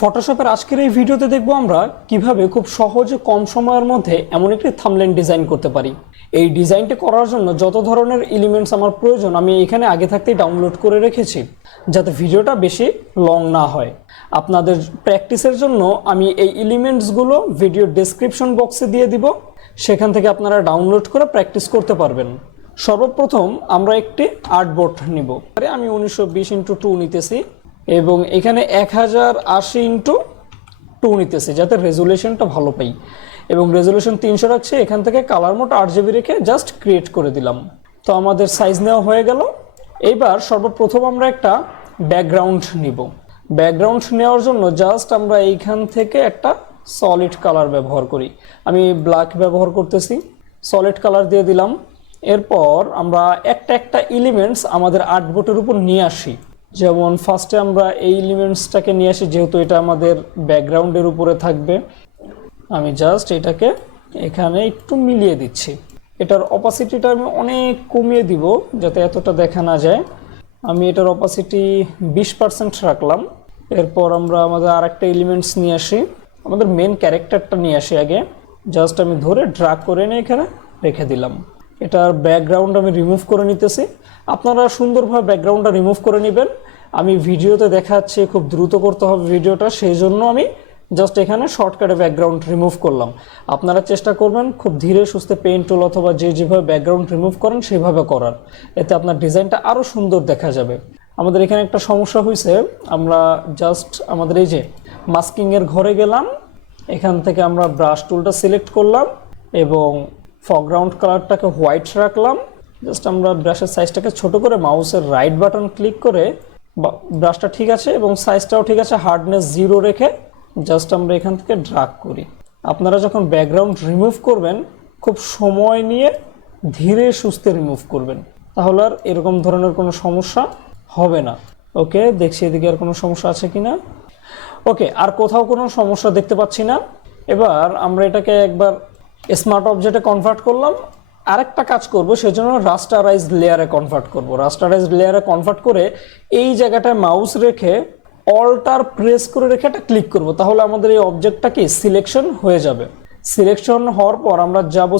ফটোশপের আজকের এই ভিডিওতে দেখব আমরা কিভাবে খুব সহজে কম সময়ের মধ্যে এমন একটি থাম্বনেল ডিজাইন করতে পারি। এই ডিজাইনটি করার জন্য যত ধরনের এলিমেন্টস আমার প্রয়োজন আমি এখানে আগে থাকতেই ডাউনলোড করে রেখেছি, যাতে ভিডিওটা বেশি লং না হয়। আপনাদের প্র্যাকটিসের জন্য আমি এই এলিমেন্টসগুলো ভিডিও ডেসক্রিপশন বক্সে দিয়ে দিব, সেখান থেকে আপনারা ডাউনলোড করে প্র্যাকটিস করতে পারবেন। সর্বপ্রথম আমরা একটি আর্টবোর্ড নিব। আমি 1920x2 নিতেছি এবং এখানে 1080x2 নিতেছি যাতে রেজুলেশনটা ভালো পাই, এবং রেজুলেশন 300 রাখছি। এখান থেকে কালার মোড 8GB রেখে জাস্ট ক্রিয়েট করে দিলাম। তো আমাদের সাইজ নেওয়া হয়ে গেল। এইবার সর্বপ্রথম আমরা একটা ব্যাকগ্রাউন্ড নিব। ব্যাকগ্রাউন্ড নেওয়ার জন্য জাস্ট আমরা এইখান থেকে একটা সলিড কালার ব্যবহার করি। আমি ব্ল্যাক ব্যবহার করতেছি, সলিড কালার দিয়ে দিলাম। এরপর আমরা একটা এলিমেন্টস আমাদের আর্টবোর্ডের উপর নিয়ে আসি। যেমন ফার্স্টে আমরা এই এলিমেন্টসটাকে নিয়ে আসি, যেহেতু এটা আমাদের ব্যাকগ্রাউন্ডের উপরে থাকবে। আমি জাস্ট এটাকে এখানে একটু মিলিয়ে দিচ্ছি। এটার অপাসিটিটা আমি অনেক কমিয়ে দিব যাতে এতটা দেখা না যায়। আমি এটার অপাসিটি 20% রাখলাম। এরপর আমরা আমাদের আরেকটা এলিমেন্টস নিয়ে আসি, আমাদের মেন ক্যারেক্টারটা নিয়ে আসি আগে। জাস্ট আমি ধরে ড্র্যাগ করে নিয়ে এখানে রেখে দিলাম। এটার ব্যাকগ্রাউন্ড আমি রিমুভ করে নিতেছি। আপনারা সুন্দরভাবে ব্যাকগ্রাউন্ডটা রিমুভ করে নেবেন। আমি ভিডিওতে দেখাচ্ছি খুব দ্রুত করতে হবে ভিডিওটা, সেই জন্য আমি জাস্ট এখানে শর্টকাটে ব্যাকগ্রাউন্ড রিমুভ করলাম। আপনারা চেষ্টা করবেন খুব ধীরে সুস্থে পেইন্ট টুল অথবা যেভাবে ব্যাকগ্রাউন্ড রিমুভ করেন সেভাবে করার, এতে আপনার ডিজাইনটা আরও সুন্দর দেখা যাবে। আমাদের এখানে একটা সমস্যা হয়েছে, আমরা জাস্ট আমাদের এই যে মাস্কিংয়ের ঘরে গেলাম, এখান থেকে আমরা ব্রাশ টুলটা সিলেক্ট করলাম এবং ফরগ্রাউন্ড কালারটাকে হোয়াইট রাখলাম। জাস্ট আমরা ব্রাশের সাইজটাকে ছোট করে মাউসের রাইট বাটন ক্লিক করে ব্রাশটা ঠিক আছে এবং সাইজটাও ঠিক আছে, হার্ডনেস 0 রেখে জাস্ট আমরা এখান থেকে ড্র্যাগ করি। আপনারা যখন ব্যাকগ্রাউন্ড রিমুভ করবেন খুব সময় নিয়ে ধীরে সুস্থে রিমুভ করবেন, তাহলে আর এরকম ধরনের কোনো সমস্যা হবে না। ওকে, দেখছি এদিকে আর কোনো সমস্যা আছে কিনা। ওকে, আর কোথাও কোনো সমস্যা দেখতে পাচ্ছি না। এবার আমরা এটাকে একবার স্মার্ট অবজেক্টে কনভার্ট করলাম। আরেকটা কাজ করব, সেজন্য রাস্টারাইজ লেয়ারে কনভার্ট করব। রাস্টারাইজ লেয়ারে কনভার্ট করে এই জায়গাটায় মাউস রেখে অল্টার প্রেস করে রেখে এটা ক্লিক করব, তাহলে আমাদের এই অবজেক্টটা কি সিলেকশন হয়ে যাবে। সিলেকশন হওয়ার পর আমরা যাব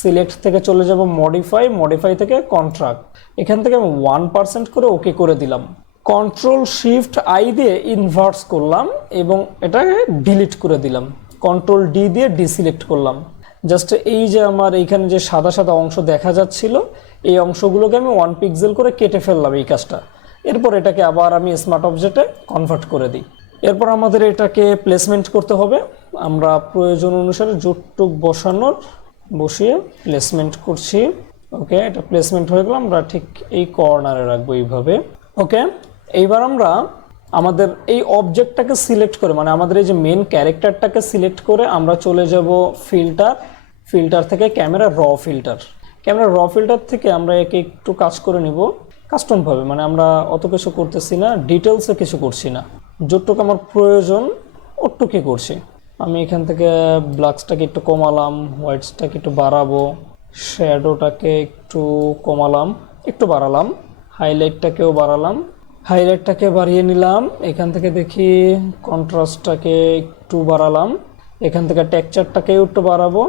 সিলেক্ট থেকে চলে যাব মডিফাই থেকে কন্ট্রাক্ট। এখান থেকে আমি 1% করে ওকে করে দিলাম। Ctrl+Shift+I দিয়ে ইনভার্স করলাম এবং এটাকে ডিলিট করে দিলাম। Ctrl+D দিয়ে ডিসিলেক্ট করলাম। জাস্ট এই যে আমার এইখানে যে সাদা সাদা অংশ দেখা যাচ্ছিল, এই অংশগুলোকে আমি 1 পিক্সেল করে কেটে ফেললাম এই কাজটা। এরপর এটাকে আবার আমি স্মার্ট অবজেক্টে কনভার্ট করে দিই। এরপর আমাদের এটাকে প্লেসমেন্ট করতে হবে। আমরা প্রয়োজন অনুসারে যতটুক বসিয়ে প্লেসমেন্ট করছি। ওকে, এটা প্লেসমেন্ট হয়ে গেল। আমরা ঠিক এই কর্নারে রাখবো এইভাবে। ওকে, এইবার আমরা আমাদের এই অবজেক্টটাকে সিলেক্ট করে, মানে আমাদের এই যে মেন ক্যারেক্টারটাকে সিলেক্ট করে আমরা চলে যাব ফিল্টার থেকে ক্যামেরা র ফিল্টার থেকে আমরা একে একটু কাজ করে নিব কাস্টম ভাবে। মানে আমরা অত কিছু করতেছি না, ডিটেলসে কিছু করছি না, যতটুকু আমার প্রয়োজন ওটুকুই করছি। আমি এখান থেকে ব্ল্যাকসটাকে একটু কমালাম, হোয়াইটসটাকে একটু বাড়াবো, শ্যাডোটাকে একটু কমালাম, একটু বাড়ালাম, হাইলাইটটাকেও বাড়ালাম, হাইলাইটটাকে বাড়িয়ে নিলাম। এখান থেকে দেখি কন্ট্রাস্টটাকে একটু বাড়ালাম। এখান থেকে টেক্সচারটাকেও একটু বাড়াবো,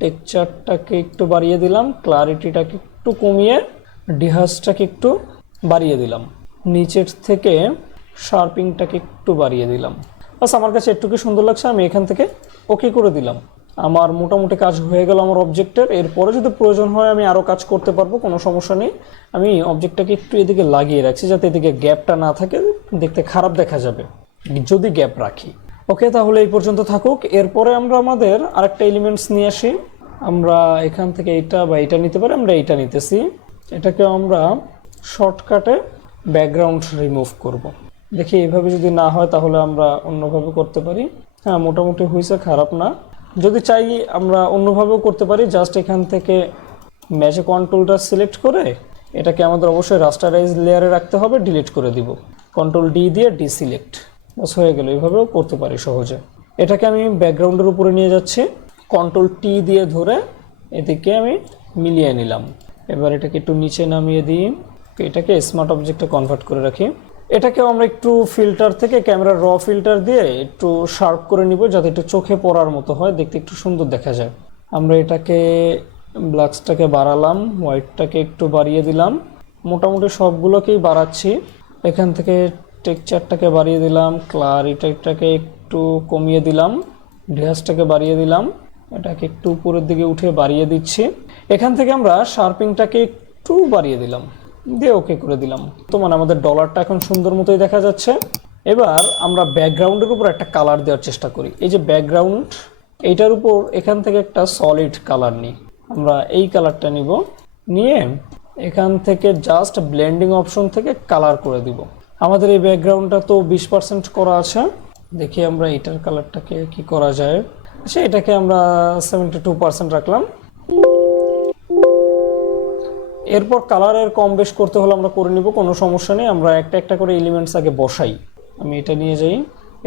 টেক্সচারটাকে একটু বাড়িয়ে দিলাম। ক্লারিটিটাকে একটু কমিয়ে ডিহাসটাকে একটু বাড়িয়ে দিলাম। নিচের থেকে শার্পিংটাকে একটু বাড়িয়ে দিলাম। বাস, আমার কাছে একটুকু সুন্দর লাগছে, আমি এখান থেকে ওকে করে দিলাম। আমার মোটামুটি কাজ হয়ে গেল আমার অবজেক্টের। এরপরে যদি প্রয়োজন হয় আমি আরও কাজ করতে পারবো, কোনো সমস্যা নেই। আমি অবজেক্টটাকে একটু এদিকে লাগিয়ে রাখছি যাতে এদিকে গ্যাপটা না থাকে, দেখতে খারাপ দেখা যাবে যদি গ্যাপ রাখি। ওকে, তাহলে এই পর্যন্ত থাকুক। এরপরে আমরা আমাদের আরেকটা এলিমেন্টস নিয়ে আসি। আমরা এখান থেকে এটা নিতে পারি, আমরা এইটা নিতেছি। এটাকে আমরা শর্টকাটে ব্যাকগ্রাউন্ড রিমুভ করব। দেখি এইভাবে যদি না হয় তাহলে আমরা অন্যভাবে করতে পারি। হ্যাঁ, মোটামুটি হয়েছে, খারাপ না। যদি চাই আমরা অন্যভাবেও করতে পারি। জাস্ট এখান থেকে ম্যাজিক কন্ট্রোলটা সিলেক্ট করে এটাকে আমাদের অবশ্যই রাস্টারাইজ লেয়ারে রাখতে হবে, ডিলিট করে দিব। Ctrl+D দিয়ে ডিসিলেক্ট, বাস হয়ে গেল। এইভাবেও করতে পারি সহজে। এটাকে আমি ব্যাকগ্রাউন্ডের উপরে নিয়ে যাচ্ছি, Ctrl+T দিয়ে ধরে এদিকে আমি মিলিয়ে নিলাম। এবার এটাকে একটু নিচে নামিয়ে দিই, এটাকে স্মার্ট অবজেক্টে কনভার্ট করে রাখি। এটাকেও আমরা একটু ফিল্টার থেকে ক্যামেরার র ফিল্টার দিয়ে একটু শার্প করে নিব, যাতে একটু চোখে পড়ার মতো হয়, দেখতে একটু সুন্দর দেখা যায়। আমরা এটাকে ব্ল্যাকসটাকে বাড়ালাম, হোয়াইটটাকে একটু বাড়িয়ে দিলাম, মোটামুটি সবগুলোকেই বাড়াচ্ছি। এখান থেকে টেক্সচারটাকে বাড়িয়ে দিলাম, ক্লারিটিটাকে একটু কমিয়ে দিলাম, ড্যাশটাকে বাড়িয়ে দিলাম, এটাকে একটু উপরের দিকে উঠে বাড়িয়ে দিচ্ছি। এখান থেকে আমরা শার্পিংটাকে একটু বাড়িয়ে দিলাম, দিয়ে ওকে করে দিলাম। তো মানে আমাদের ডলারটা এখন সুন্দর মতোই দেখা যাচ্ছে। এবার আমরা ব্যাকগ্রাউন্ডের উপর একটা কালার দেওয়ার চেষ্টা করি। এই যে ব্যাকগ্রাউন্ড, এইটার উপর এখান থেকে একটা সলিড কালার নিই। আমরা এই কালারটা নিব, নিয়ে এখান থেকে জাস্ট ব্লেন্ডিং অপশন থেকে কালার করে দিব। আমাদের এই ব্যাকগ্রাউন্ডটা তো 20% করা আছে, দেখি আমরা এটার কালারটাকে কি করা যায়। আচ্ছা, এটাকে আমরা 72% রাখলাম। এরপর কালারের কম বেশ করতে হলে আমরা করে নিব, কোনো সমস্যা নেই। আমরা একটা একটা করে এলিমেন্টস আগে বসাই। আমি এটা নিয়ে যাই,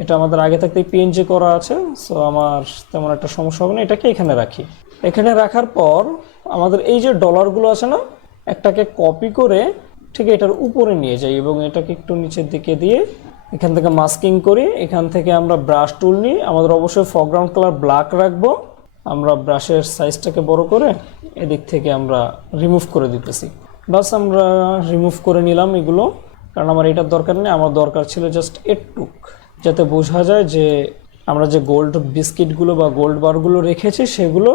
এটা আমাদের আগে থাকতেই পিএনজি করা আছে, সো আমার তেমন একটা সমস্যা হবে না। এটাকে এখানে রাখি। এখানে রাখার পর আমাদের এই যে ডলারগুলো আছে না, একটাকে কপি করে ঠিক এটার উপরে নিয়ে যাই এবং এটাকে একটু নিচের দিকে দিয়ে এখান থেকে মাস্কিং করি। এখান থেকে আমরা ব্রাশ টুল নিই, আমাদের অবশ্যই ফরগ্রাউন্ড কালার ব্ল্যাক রাখবো। আমরা ব্রাশের সাইজটাকে বড় করে এদিক থেকে আমরা রিমুভ করে দিতেছি। বাস আমরা রিমুভ করে নিলাম এগুলো, কারণ আমার এটার দরকার নেই। আমার দরকার ছিল জাস্ট এটুক, যাতে বোঝা যায় যে আমরা যে গোল্ড বিস্কিটগুলো বা গোল্ড বারগুলো রেখেছি সেগুলো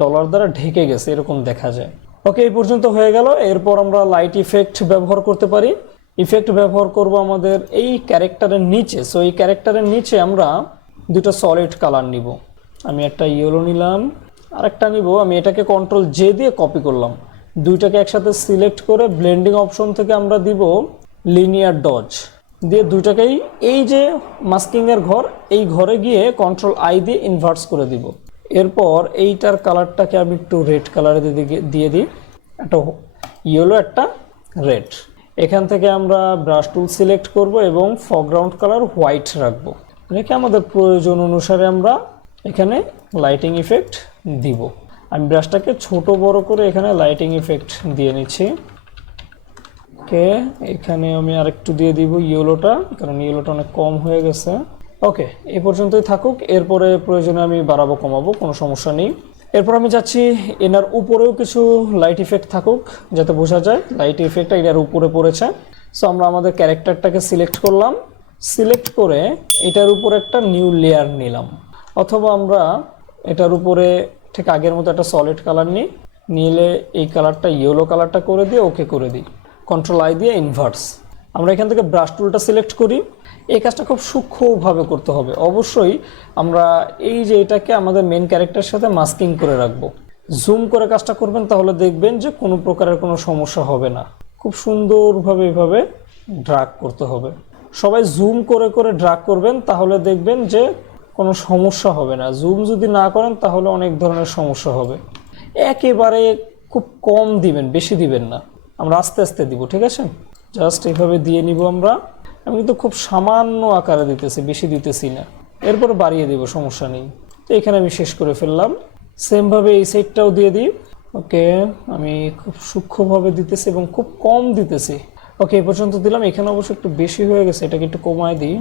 ডলার দ্বারা ঢেকে গেছে, এরকম দেখা যায়। ওকে, এই পর্যন্ত হয়ে গেল। এরপর আমরা লাইট ইফেক্ট ব্যবহার করতে পারি। ইফেক্ট ব্যবহার করব আমাদের এই ক্যারেক্টারের নিচে। সো এই ক্যারেক্টারের নিচে আমরা দুটো সলিড কালার নিব। আমি একটা ইয়েলো নিলাম, আর একটা নিব, আমি এটাকে কন্ট্রোল জে দিয়ে কপি করলাম। দুইটাকে একসাথে সিলেক্ট করে ব্লেন্ডিং অপশন থেকে আমরা দিব লিনিয়ার ডজ, দিয়ে দুইটাকেই এই যে মাস্কিংয়ের ঘর, এই ঘরে গিয়ে কন্ট্রোল আই দিয়ে ইনভার্স করে দিব। এরপর এইটার কালারটাকে আমি একটু রেড কালারে দিয়ে দিই, একটা ইয়েলো একটা রেড। এখান থেকে আমরা ব্রাশ টুল সিলেক্ট করব এবং ফরগ্রাউন্ড কালার হোয়াইট রাখবো। রেখে আমাদের প্রয়োজন অনুসারে আমরা এখানে লাইটিং ইফেক্ট দিব। আমি ব্রাশটাকে ছোট বড় করে এখানে লাইটিং ইফেক্ট দিয়ে নিচ্ছি। ওকে, এখানে আমি আরেকটু দিয়ে দিব ইয়েলোটা, কারণ ইয়েলোটা অনেক কম হয়ে গেছে। ওকে, এই পর্যন্তই থাকুক। এরপরে প্রয়োজনে আমি বাড়াবো কমাবো, কোনো সমস্যা নেই। এরপর আমি যাচ্ছি এনার উপরেও কিছু লাইট ইফেক্ট থাকুক, যাতে বোঝা যায় লাইট ইফেক্টটা এটার উপরে পড়েছে। সো আমরা আমাদের ক্যারেক্টারটাকে সিলেক্ট করলাম, সিলেক্ট করে এটার উপর একটা নিউ লেয়ার নিলাম, অথবা আমরা এটার উপরে ঠিক আগের মতো একটা সলিড কালার নিলে এই কালারটা ইয়েলো কালারটা করে দিয়ে ওকে করে দিই, কন্ট্রোল আই দিয়ে ইনভার্স। আমরা এখান থেকে ব্রাশ টুলটা সিলেক্ট করি। এই কাজটা খুব সূক্ষ্মভাবে করতে হবে। অবশ্যই আমরা এই যে এটাকে আমাদের মেন ক্যারেক্টারের সাথে মাস্কিং করে রাখবো। জুম করে কাজটা করবেন, তাহলে দেখবেন যে কোনো প্রকারের কোনো সমস্যা হবে না। খুব সুন্দরভাবে এভাবে ড্রাগ করতে হবে। সবাই জুম করে করে ড্রাগ করবেন, তাহলে দেখবেন যে কোনো সমস্যা হবে না। জুম যদি না করেন তাহলে অনেক ধরনের সমস্যা হবে। একেবারে খুব কম দিবেন, বেশি দিবেন না। আমরা আস্তে আস্তে দিব, ঠিক আছে? জাস্ট এইভাবে দিয়ে নিব আমরা। আমি কিন্তু খুব সামান্য আকারে দিতেছি, বেশি দিতেছি না। এরপর বাড়িয়ে দিব, সমস্যা নেই। তো এখানে আমি শেষ করে ফেললাম। সেমভাবে এই সাইডটাও দিয়ে দিই। ওকে, আমি খুব সূক্ষ্মভাবে দিতেছি এবং খুব কম দিতেছি। ওকে, এই পর্যন্ত দিলাম। এখানে অবশ্য একটু বেশি হয়ে গেছে, এটাকে একটু কমায় দিই।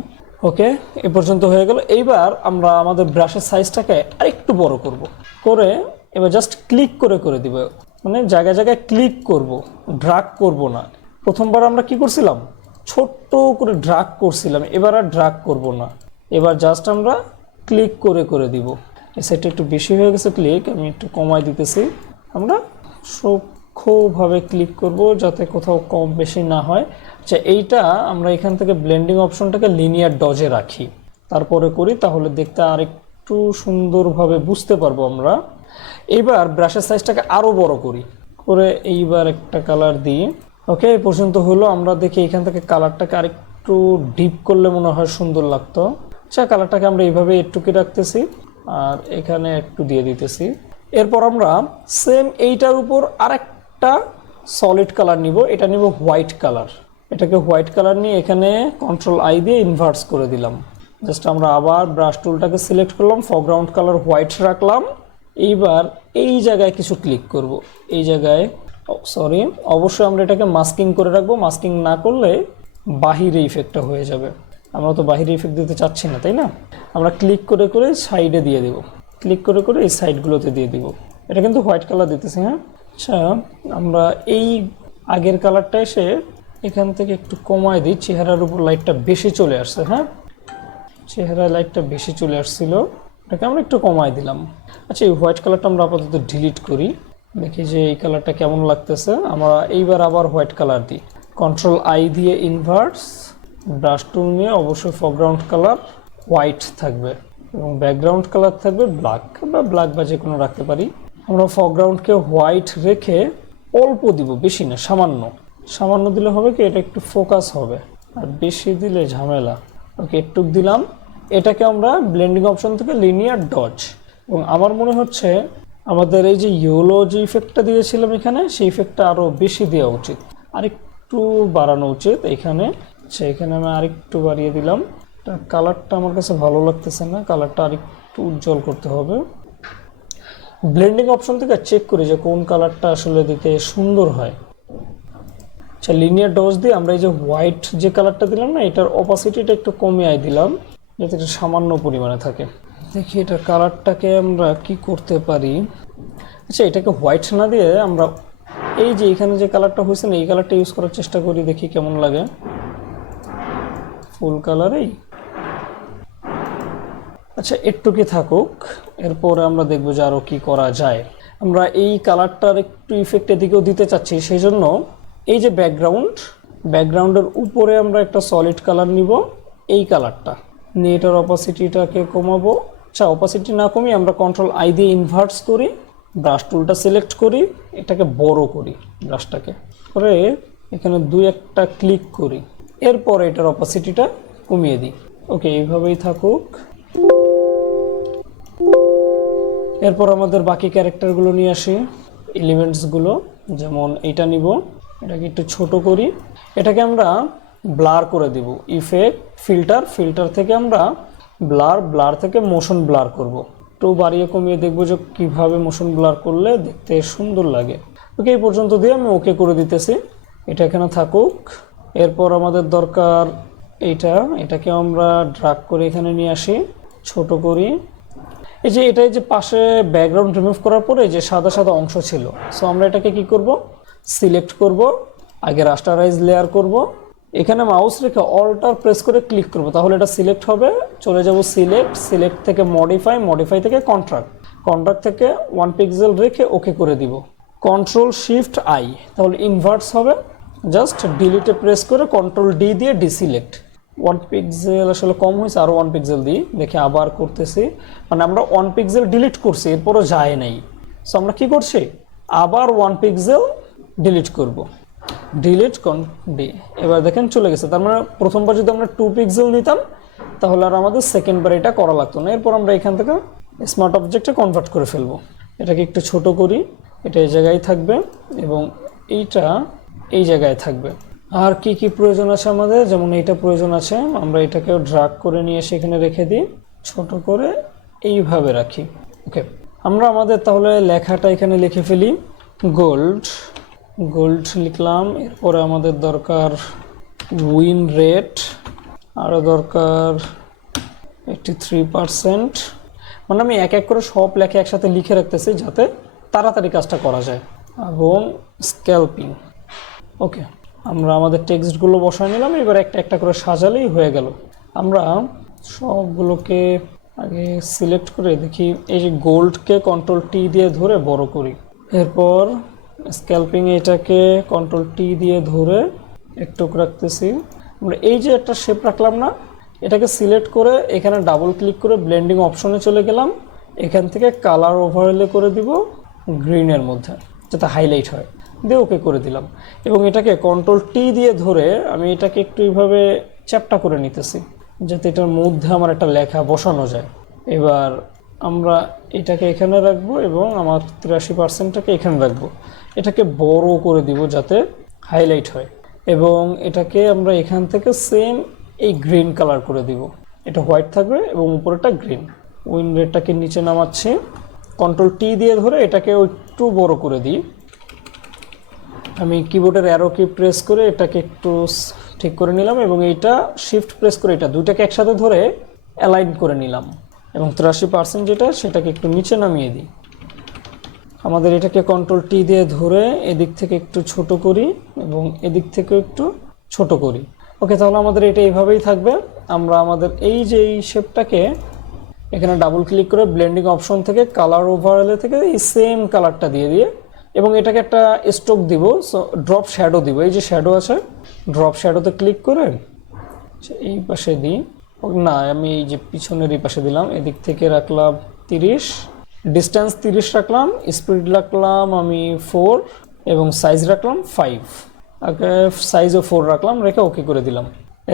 ওকে, এ পর্যন্ত হয়ে গেল। এইবার আমরা আমাদের ব্রাশের সাইজটাকে আরেকটু বড় করব, করে এবার জাস্ট ক্লিক করে করে দিব। মানে জায়গায় জায়গায় ক্লিক করব, ড্রাগ করব না। প্রথমবার আমরা কি করছিলাম, ছোট্ট করে ড্রাগ করছিলাম, এবার আর ড্রাগ করব না। এবার জাস্ট আমরা ক্লিক করে করে দিব। এই সাইডটা একটু বেশি হয়ে গেছে ক্লিক, আমি একটু কমায় দিতেছি। আমরা সূক্ষ্মভাবে ক্লিক করব, যাতে কোথাও কম বেশি না হয়। আচ্ছা, এইটা আমরা এখান থেকে ব্লেন্ডিং অপশনটাকে লিনিয়ার ডজে রাখি, তারপরে করি, তাহলে দেখতে আর একটু সুন্দরভাবে বুঝতে পারবো আমরা। এইবার ব্রাশের সাইজটাকে আরও বড় করি, করে এইবার একটা কালার দিই। ওকে, এই পর্যন্ত হলো। আমরা দেখি এখান থেকে কালারটাকে আরেকটু ডিপ করলে মনে হয় সুন্দর লাগতো। আচ্ছা, কালারটাকে আমরা এইভাবে একটুকি রাখতেছি আর এখানে একটু দিয়ে দিতেছি। এরপর আমরা সেম এইটার উপর আরেকটা সলিড কালার নিব। এটা নিব হোয়াইট কালার। এটাকে হোয়াইট কালার নিয়ে এখানে কন্ট্রোল আই দিয়ে ইনভার্স করে দিলাম। জাস্ট আমরা আবার ব্রাশ টুলটাকে সিলেক্ট করলাম, ফরগ্রাউন্ড কালার হোয়াইট রাখলাম। এইবার এই জায়গায় কিছু ক্লিক করব, এই জায়গায়। সরি, অবশ্যই আমরা এটাকে মাস্কিং করে রাখবো। মাস্কিং না করলে বাহিরে ইফেক্টটা হয়ে যাবে। আমরা তো বাহিরে ইফেক্ট দিতে চাচ্ছি না, তাই না? আমরা ক্লিক করে করে সাইডে দিয়ে দেব, ক্লিক করে করে এই সাইডগুলোতে দিয়ে দিব। এটা কিন্তু হোয়াইট কালার দিতেছি, হ্যাঁ। আচ্ছা, আমরা এই আগের কালারটা এসে এখান থেকে একটু কমায় দিই, চেহারার উপর লাইটটা বেশি চলে আসছে, হ্যাঁ, চেহারায় লাইটটা বেশি চলে আসছিল, এটাকে আমরা একটু কমায় দিলাম। আচ্ছা, এই হোয়াইট কালারটা আমরা আপাতত ডিলিট করি, দেখি যে এই কালারটা কেমন লাগতেছে। আমরা এইবার আবার হোয়াইট কালার দিই, কন্ট্রোল আই দিয়ে ইনভার্স, ব্রাশ টুল নিয়ে অবশ্যই ফরগ্রাউন্ড কালার হোয়াইট থাকবে এবং ব্যাকগ্রাউন্ড কালার থাকবে ব্ল্যাক বা যে কোনো রাখতে পারি। আমরা ফরগ্রাউন্ডকে হোয়াইট রেখে অল্প দিব, বেশি না, সামান্য সামান্য দিলে হবে কি, এটা একটু ফোকাস হবে, আর বেশি দিলে ঝামেলা। ওকে, একটু দিলাম। এটাকে আমরা ব্লেন্ডিং অপশন থেকে লিনিয়ার ডজ, এবং আমার মনে হচ্ছে আমাদের এই যে ইয়েলো যে ইফেক্টটা দিয়েছিলাম এখানে, সেই ইফেক্টটা আরও বেশি দেওয়া উচিত, আরেকটু বাড়ানো উচিত এখানে। এখানে আমি আরেকটু বাড়িয়ে দিলাম। কালারটা আমার কাছে ভালো লাগতেছে না, কালারটা আরেকটু উজ্জ্বল করতে হবে। ব্লেন্ডিং অপশন থেকে চেক করি যে কোন কালারটা আসলে দিতে সুন্দর হয়। আচ্ছা, লিনিয়ার ডজ দিয়ে আমরা এই যে হোয়াইট যে কালারটা দিলাম না, এটার অপাসিটিটা একটু কমিয়ে দিলাম যাতে এটা সামান্য পরিমাণে থাকে। দেখি এটার কালারটাকে আমরা কি করতে পারি। আচ্ছা, এটাকে হোয়াইট না দিয়ে আমরা এই যে এখানে যে কালারটা হয়েছে না, এই কালারটা ইউজ করার চেষ্টা করি, দেখি কেমন লাগে। ফুল কালারেই, আচ্ছা একটু কি থাকুক, এরপরে আমরা দেখবো যে আরও কি করা যায়। আমরা এই কালারটার একটু ইফেক্টের দিকেও দিতে চাচ্ছি, সেই জন্য এই যে ব্যাকগ্রাউন্ডের উপরে আমরা একটা সলিড কালার নিব, এই কালারটা নিয়ে এটার অপাসিটিটাকে কমাবো। আচ্ছা, অপাসিটি না কমিয়ে আমরা কন্ট্রোল আই দিয়ে ইনভার্স করি, ব্রাশ টুলটা সিলেক্ট করি, এটাকে বড় করি, ব্রাশটাকে করে এখানে দুই একটা ক্লিক করি, এরপর এটার অপাসিটিটা কমিয়ে দিই। ওকে, এইভাবেই থাকুক। এরপর আমাদের বাকি ক্যারেক্টারগুলো নিয়ে আসি, এলিমেন্টসগুলো, যেমন এইটা নিব, এটাকে একটু ছোট করি, এটাকে আমরা ব্লার করে দিব। ইফেক্ট ফিল্টার থেকে আমরা ব্লার থেকে মোশন ব্লার করব। একটু বাড়িয়ে কমিয়ে দেখবো যে কিভাবে মোশন ব্লার করলে দেখতে সুন্দর লাগে। ওকে, এই পর্যন্ত দিয়ে আমি ওকে করে দিতেছি, এটা এখানে থাকুক। এরপর আমাদের দরকার এটাকে আমরা ড্রাগ করে এখানে নিয়ে আসি, ছোট করি। এই যে পাশে ব্যাকগ্রাউন্ড রিমুভ করার পরে যে সাদা সাদা অংশ ছিল, সো আমরা এটাকে কি করব, সিলেক্ট করব, আগে রাস্টারাইজ লেয়ার করব, এখানে মাউস রেখে অল্টার প্রেস করে ক্লিক করব, তাহলে এটা সিলেক্ট হবে। চলে যাব সিলেক্ট থেকে মডিফাই থেকে কন্ট্রাক্ট থেকে 1 পিক্সেল রেখে ওকে করে দিব। কন্ট্রোল শিফট আই, তাহলে ইনভার্স হবে। জাস্ট ডিলিটে প্রেস করে কন্ট্রোল ডি দিয়ে ডিসিলেক্ট। 1 পিক্সেল আসলে কম হয়েছে, আরও 1 পিক্সেল দিই, দেখে আবার করতেছি। মানে আমরা 1 পিক্সেল ডিলিট করছি, এরপরও যায় নাই, সো আমরা কি করছি, আবার 1 পিক্সেল ডিলিট করব, ডিলিট ডি। এবার দেখেন চলে গেছে। তার মানে প্রথমবার যদি আমরা 2 পিক্সেল নিতাম তাহলে আর আমাদের সেকেন্ডবার এটা করা লাগতো না। এরপর আমরা এখান থেকে স্মার্ট অবজেক্টে কনভার্ট করে ফেলবো। এটাকে একটু ছোট করি, এটা এই জায়গায় থাকবে এবং এইটা এই জায়গায় থাকবে। আর কি কি প্রয়োজন আছে আমাদের, যেমন এইটা প্রয়োজন আছে, আমরা এটাকেও ড্রাগ করে নিয়ে সেখানে রেখে দিই, ছোট করে এইভাবে রাখি। ওকে, আমরা আমাদের তাহলে লেখাটা এখানে লিখে ফেলি, গোল্ড লিখলাম। এরপরে আমাদের দরকার উইন রেট, আরও দরকার 83%। মানে আমি এক এক করে সব লেখা একসাথে লিখে রাখতেছি যাতে তাড়াতাড়ি কাজটা করা যায়, এবং স্ক্যালপিং। ওকে, আমরা আমাদের টেক্সটগুলো বসায় নিলাম, এবার একটা একটা করে সাজালেই হয়ে গেল। আমরা সবগুলোকে আগে সিলেক্ট করে দেখি, এই যে গোল্ডকে কন্ট্রোল টি দিয়ে ধরে বড় করি, এরপর স্ক্যালপিং এটাকে কন্ট্রোল টি দিয়ে ধরে একটু রাখতেছি। আমরা এই যে একটা শেপ রাখলাম না, এটাকে সিলেক্ট করে এখানে ডাবল ক্লিক করে ব্লেন্ডিং অপশনে চলে গেলাম, এখান থেকে কালার ওভারলে করে দিব গ্রিনের মধ্যে যাতে হাইলাইট হয়, দিয়ে ওকে করে দিলাম। এবং এটাকে কন্ট্রোল টি দিয়ে ধরে আমি এটাকে একটু এইভাবে চ্যাপটা করে নিতেছি যাতে এটার মধ্যে আমার একটা লেখা বসানো যায়। এবার আমরা এটাকে এখানে রাখবো এবং আমার 83%টাকে এখানে রাখবো, এটাকে বড় করে দিব যাতে হাইলাইট হয়, এবং এটাকে আমরা এখান থেকে সেম এই গ্রিন কালার করে দিব, এটা হোয়াইট থাকবে এবং উপরেটা গ্রিন। উইন রেটটাকে নিচে নামাচ্ছি, কন্ট্রোল টি দিয়ে ধরে এটাকে একটু বড় করে দিই। আমি কিবোর্ডের অ্যারো কি প্রেস করে এটাকে একটু ঠিক করে নিলাম এবং এইটা শিফট প্রেস করে এটা দুইটাকে একসাথে ধরে অ্যালাইন করে নিলাম এবং 83% যেটা সেটাকে একটু নিচে নামিয়ে দিই। আমাদের এটাকে কন্ট্রোল টি দিয়ে ধরে এদিক থেকে একটু ছোট করি এবং এদিক থেকে একটু ছোট করি। ওকে, তাহলে আমাদের এটা এইভাবেই থাকবে। আমরা আমাদের এই যে এই শেপটাকে এখানে ডাবল ক্লিক করে ব্লেন্ডিং অপশন থেকে কালার ওভারলে থেকে এই সেম কালারটা দিয়ে এবং এটাকে একটা স্ট্রোক দিব, সো ড্রপ শ্যাডো দিব। এই যে শ্যাডো আছে, ড্রপ শ্যাডোতে ক্লিক করে এই পাশে দিই, না আমি এই যে পিছনের এই পাশে দিলাম, এদিক থেকে রাখলাম 30, ডিস্টেন্স 30 রাখলাম, স্পিড রাখলাম আমি 4 এবং সাইজ রাখলাম 5। আগে সাইজও 4 রাখলাম, রেখে ওকে করে দিলাম।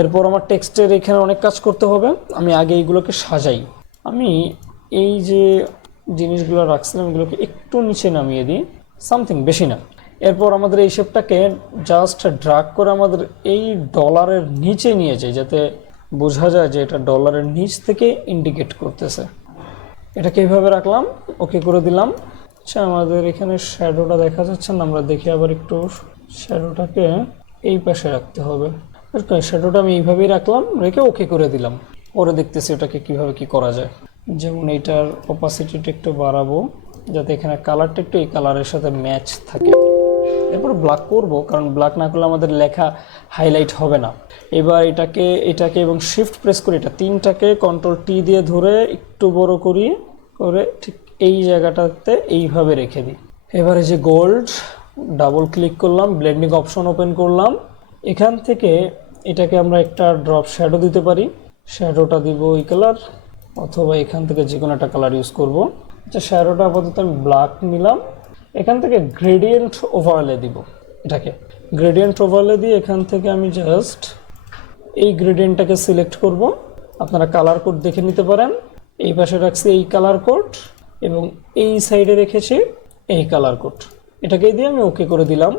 এরপর আমার টেক্সটের এখানে অনেক কাজ করতে হবে। আমি আগে এইগুলোকে সাজাই। আমি এই যে জিনিসগুলো রাখছিলাম এগুলোকে একটু নিচে নামিয়ে দিই, সামথিং বেশি না। এরপর আমাদের এই শেপটাকে জাস্ট ড্রাগ করে আমাদের এই ডলারের নিচে নিয়ে যাই, যাতে বোঝা যায় যে এটা ডলারের নিচ থেকে ইন্ডিকেট করতেছে। এটাকে এইভাবে রাখলাম, ওকে করে দিলাম। আচ্ছা, আমাদের এখানে শ্যাডোটা দেখা যাচ্ছে না, আমরা দেখি আবার একটু। শ্যাডোটাকে এই পাশে রাখতে হবে। শ্যাডোটা আমি এইভাবেই রাখলাম, রেখে ওকে করে দিলাম। পরে দেখতেছি এটাকে কিভাবে কি করা যায়। যেমন এইটার অপাসিটিটা একটু বাড়াবো যাতে এখানে কালারটা একটু এই কালারের সাথে ম্যাচ থাকে। এরপর ব্ল্যাক করব, কারণ ব্ল্যাক না করলে আমাদের লেখা হাইলাইট হবে না। এবার এটাকে এবং শিফট প্রেস করে এটা তিনটাকে কন্ট্রোল টি দিয়ে ধরে একটু বড় করি, করে ঠিক এই জায়গাটাতে এইভাবে রেখে দিই। এবারে যে গোল্ড, ডাবল ক্লিক করলাম, ব্লেন্ডিং অপশন ওপেন করলাম। এখান থেকে এটাকে আমরা একটা ড্রপ শ্যাডো দিতে পারি। শ্যাডোটা দিব এই কালার, অথবা এখান থেকে যে কোনো একটা কালার ইউজ করব। আচ্ছা, শ্যাডোটা আপাতত আমি ব্ল্যাক নিলাম। এখান থেকে গ্রেডিয়েন্ট ওভারলে দিব। এটাকে গ্রেডিয়েন্ট ওভারলে দিয়ে এখান থেকে আমি জাস্ট এই গ্রেডিয়েন্টটাকে সিলেক্ট করব। আপনারা কালার কোড দেখে নিতে পারেন। এই পাশে রাখছি এই কালার কোড এবং এই সাইডে রেখেছি এই কালার কোড। এটাকে দিয়ে আমি ওকে করে দিলাম।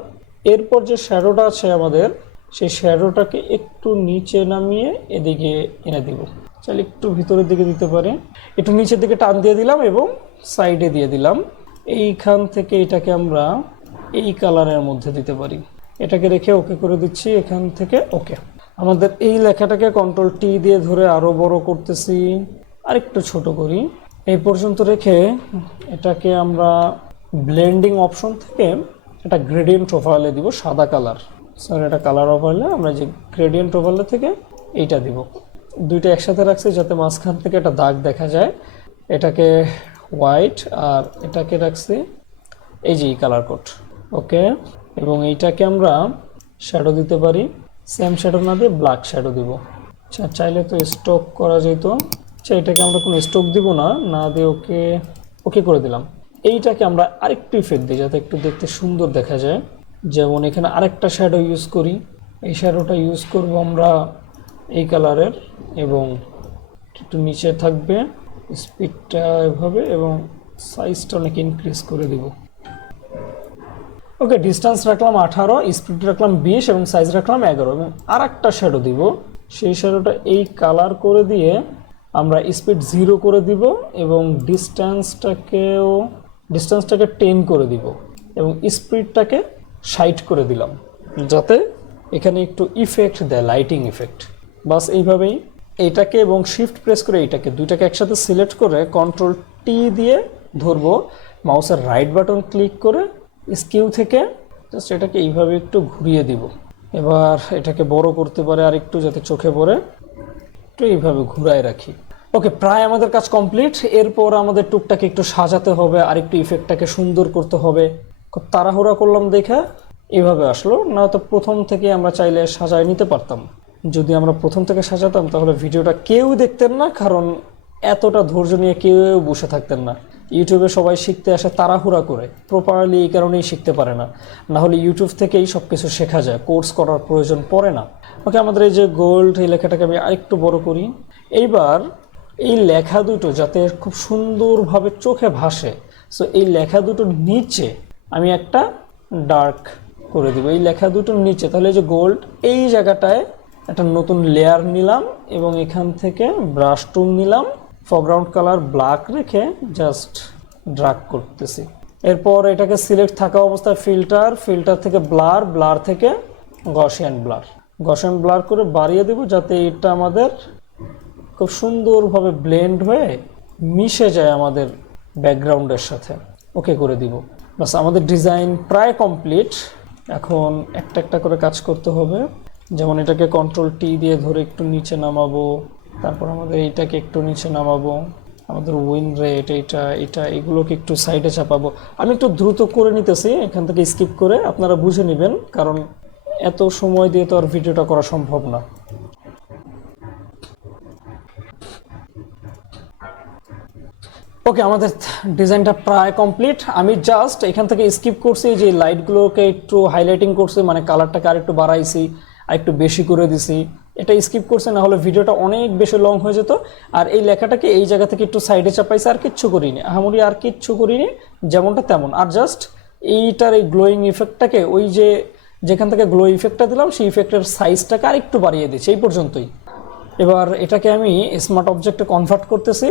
এরপর যে শ্যাডোটা আছে আমাদের, সেই শ্যাডোটাকে একটু নিচে নামিয়ে এদিকে এনে দিব। চাইলে একটু ভিতরের দিকে দিতে পারে, একটু নিচের দিকে টান দিয়ে দিলাম এবং সাইডে দিয়ে দিলাম। এইখান থেকে এটাকে আমরা এই কালারের মধ্যে দিতে পারি। এটাকে রেখে ওকে করে দিচ্ছি এখান থেকে। ওকে, আমাদের এই লেখাটাকে কন্ট্রোল টি দিয়ে ধরে আরো বড় করতেছি, আরেকটু ছোট করি। এই পর্যন্ত রেখে এটাকে আমরা ব্লেন্ডিং অপশন থেকে একটা গ্রেডিয়েন্ট ওভারলে দিব, সাদা কালার। স্যার, এটা কালার ওভারলে, আমরা যে গ্রেডিয়েন্ট ওভারলে থেকে এইটা দিব। দুইটা একসাথে রাখছি যাতে মাঝখান থেকে একটা দাগ দেখা যায়। এটাকে হোয়াইট আর এটাকে রাখছি এই যে কালার কোড। ওকে, এবং এইটাকে আমরা শ্যাডো দিতে পারি। সেম শ্যাডো না দিয়ে ব্ল্যাক শ্যাডো দিব। আচ্ছা, চাইলে তো স্ট্রোক করা যেত। আচ্ছা, এটাকে আমরা কোনো স্ট্রোক দিব না দিয়ে ওকে ওকে করে দিলাম। এইটাকে আমরা আরেকটু ইফেক্ট দিই যাতে একটু দেখতে সুন্দর দেখা যায়। যেমন এখানে আরেকটা শ্যাডো ইউজ করি। এই শ্যাডোটা ইউজ করব আমরা এই কালারের এবং একটু নিচে থাকবে, স্পিডটা এভাবে এবং সাইজটা অনেক ইনক্রিজ করে দিব। ওকে, ডিস্টেন্স রাখলাম 18, স্পিড রাখলাম 20 এবং সাইজ রাখলাম 11 এবং আর একটা শ্যাডো দিব। সেই শ্যাডোটা এই কালার করে দিয়ে আমরা স্পিড 0 করে দিব এবং ডিস্টেন্সটাকে 10 করে দিব এবং স্পিডটাকে 60 করে দিলাম, যাতে এখানে একটু ইফেক্ট দেয়, লাইটিং ইফেক্ট। বাস এইভাবেই এইটাকে এবং শিফট প্রেস করে এইটাকে দুইটাকে একসাথে সিলেক্ট করে কন্ট্রোল টি দিয়ে ধরবো, মাউসের রাইট বাটন ক্লিক করে স্কিউ থেকে জাস্ট এটাকে এইভাবে একটু ঘুরিয়ে দিব। এবার এটাকে বড় করতে পারে আর একটু, যাতে চোখে পড়ে, একটু এইভাবে ঘুরায় রাখি। ওকে, প্রায় আমাদের কাজ কমপ্লিট। এরপর আমাদের টুকটাকে একটু সাজাতে হবে, আর একটু ইফেক্টটাকে সুন্দর করতে হবে। খুব তাড়াহুড়া করলাম দেখে এইভাবে আসলো, না তো প্রথম থেকে আমরা চাইলে সাজায় নিতে পারতাম। যদি আমরা প্রথম থেকে সাজাতাম তাহলে ভিডিওটা কেউ দেখতেন না, কারণ এতটা ধৈর্য নিয়ে কেউ বসে থাকতেন না। ইউটিউবে সবাই শিখতে আসে তাড়াহুড়া করে, প্রপারলি এই কারণেই শিখতে পারে না। না হলে ইউটিউব থেকেই সব কিছু শেখা যায়, কোর্স করার প্রয়োজন পড়ে না। ওকে, আমাদের এই যে গোল্ড, এই লেখাটাকে আমি আরেকটু বড় করি। এইবার এই লেখা দুটো যাতে খুব সুন্দরভাবে চোখে ভাসে, সো এই লেখা দুটোর নিচে আমি একটা ডার্ক করে দিব। এই লেখা দুটোর নিচে, তাহলে এই যে গোল্ড, এই জায়গাটায় একটা নতুন লেয়ার নিলাম এবং এখান থেকে ব্রাশ টুল নিলাম, ফরগ্রাউন্ড কালার ব্ল্যাক রেখে জাস্ট ড্রাগ করতেছি। এরপর এটাকে সিলেক্ট থাকা অবস্থায় ফিল্টার থেকে ব্লার থেকে গসিয়ান ব্লার। গসন ব্লার করে বাড়িয়ে দেব যাতে এটা আমাদের খুব সুন্দরভাবে ব্লেন্ড হয়ে মিশে যায় আমাদের ব্যাকগ্রাউন্ডের সাথে। ওকে করে দিব। বাস আমাদের ডিজাইন প্রায় কমপ্লিট। এখন একটা একটা করে কাজ করতে হবে। যেমন এটাকে কন্ট্রোল টি দিয়ে ধরে একটু নিচে নামাবো, তারপর আমাদের এইটাকে একটু নিচে নামাবো, আমাদের উইন রেট এটা এগুলোকে একটু সাইডে চাপাবো। আমি একটু দ্রুত করে নিতেছি, এখান থেকে স্কিপ করে আপনারা বুঝে নেবেন, কারণ এত সময় দিয়ে তো আর ভিডিওটা করা সম্ভব না। ওকে, আমাদের ডিজাইনটা প্রায় কমপ্লিট। আমি জাস্ট এখান থেকে স্কিপ করছি, যে লাইটগুলোকে একটু হাইলাইটিং করছি, মানে কালারটাকে আর একটু বাড়াইছি, আর একটু বেশি করে দিছি। এটা স্কিপ করছে, না হলে ভিডিওটা অনেক বেশি লং হয়ে যেত। আর এই লেখাটাকে এই জায়গা থেকে একটু সাইডে চাপাইছে, আর কিচ্ছু করিনি, আহামরি আর কিচ্ছু করিনি, যেমনটা তেমন। আর জাস্ট এইটার এই গ্লোয়িং ইফেক্টটাকে ওই যে যেখান থেকে গ্লো ইফেক্টটা দিলাম সেই ইফেক্টের সাইজটাকে আর একটু বাড়িয়ে দিচ্ছি, এই পর্যন্তই। এবার এটাকে আমি স্মার্ট অবজেক্টে কনভার্ট করতেছি।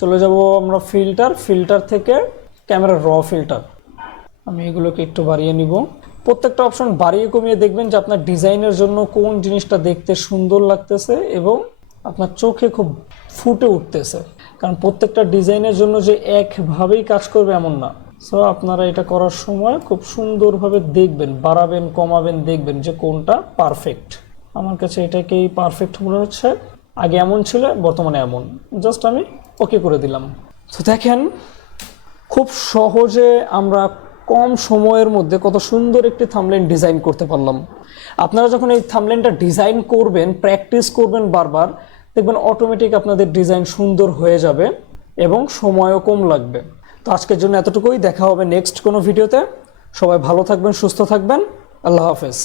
চলে যাব আমরা ফিল্টার থেকে ক্যামেরা র ফিল্টার। আমি এগুলোকে একটু বাড়িয়ে নিব। প্রত্যেকটা অপশন বাড়িয়ে কমিয়ে দেখবেন যে আপনার ডিজাইনের জন্য কোন জিনিসটা দেখতে সুন্দর লাগতেছে এবং আপনার চোখে খুব ফুটে উঠতেছে। কারণ প্রত্যেকটা ডিজাইনের জন্য যে একভাবেই কাজ করবে এমন না। সো আপনারা এটা করার সময় খুব সুন্দরভাবে দেখবেন, বাড়াবেন কমাবেন, দেখবেন যে কোনটা পারফেক্ট। আমার কাছে এটাকেই পারফেক্ট মনে হচ্ছে। আগে এমন ছিল, বর্তমানে এমন। জাস্ট আমি ওকে করে দিলাম। তো দেখেন খুব সহজে আমরা কম সময়ের মধ্যে কত সুন্দর একটি থাম্বনেইল ডিজাইন করতে পারলাম। আপনারা যখন এই থাম্বনেইলটা ডিজাইন করবেন, প্র্যাকটিস করবেন বারবার, দেখবেন অটোমেটিক আপনাদের ডিজাইন সুন্দর হয়ে যাবে এবং সময়ও কম লাগবে। তো আজকের জন্য এতটুকুই। দেখা হবে নেক্সট কোনো ভিডিওতে। সবাই ভালো থাকবেন, সুস্থ থাকবেন। আল্লাহ হাফেজ।